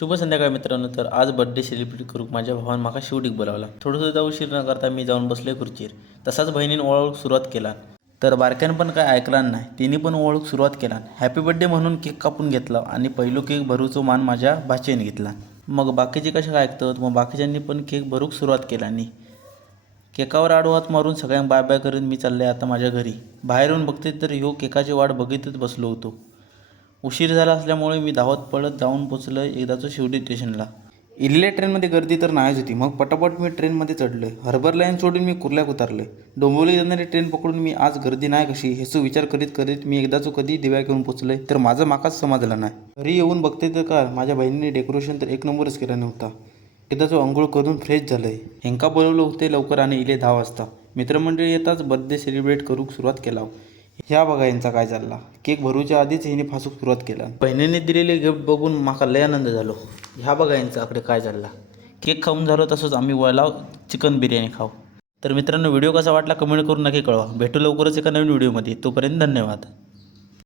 शुभ संध्याकाळ मित्रांनो. तर आज बर्थडे सेलिब्रेट करूक माझ्या भावान म्हाका शेवटीक बोलावला. थोडंसं जाऊ उशीर न करता मी जाऊन बसले खुर्चीर. तसाच बहिणीन ओळख सुरुवात केला. तर बारक्यानं पण काय ऐकला नाही, तिने पण ओळख सुरुवात केला. हॅपी बर्थडे म्हणून केक कापून घेतला आणि पहिलो केक भरूचो मान माझ्या भाचेने घेतला. मग बाकीचे कशा काय ऐकतात, मग बाकीच्यांनी पण केक भरूक सुरुवात केला. आणि केकावर आडवात मारून सगळ्यांक बाय बाय करून मी चालले आता माझ्या घरी. बाहेर येऊन बघते तर ह्यो केकाची वाट बघितच बसलो होतो. उशीर झाला असल्यामुळे मी धावत पळत जाऊन पोचलो एकदाचं शिवडी स्टेशनला. इलेल्या ट्रेनमध्ये गर्दी तर नाहीच होती. मग पटापट मी ट्रेनमध्ये चढले. हार्बर लाईन सोडून मी कुर्ल्यात उतरले. डोंबिवली जाणारी ट्रेन पकडून मी आज गर्दी नाही कशी हेच विचार करीत करीत मी एकदाचं कधी दिव्या घेऊन पोचले तर माझं माकाच समजलं नाही. घरी येऊन बघते तर का माझ्या बहिणीने डेकोरेशन तर एक नंबरच केला नव्हता. एकदाचं अंघोळ करून फ्रेश झालंय. हेंका बोलवलं होते लवकर आणि इले 10 वाजता. मित्रमंडळी येताच बर्थडे सेलिब्रेट करूक सुरुवात केला. ह्या बघा यांचा काय चालला. केक भरूच्या आधीच हिने फासूक सुरुवात केला. बहिणीने दिलेले गिफ्ट बघून माका लय आनंद झालो. ह्या बघा यांच्याकडे काय चालला. केक खाऊन झालो तसंच आम्ही वळलाव चिकन बिर्याणी खाऊ. तर मित्रांनो, व्हिडिओ कसा वाटला कमेंट करून नक्की कळवा. भेटू लवकरच एका नवीन व्हिडिओमध्ये. तोपर्यंत धन्यवाद.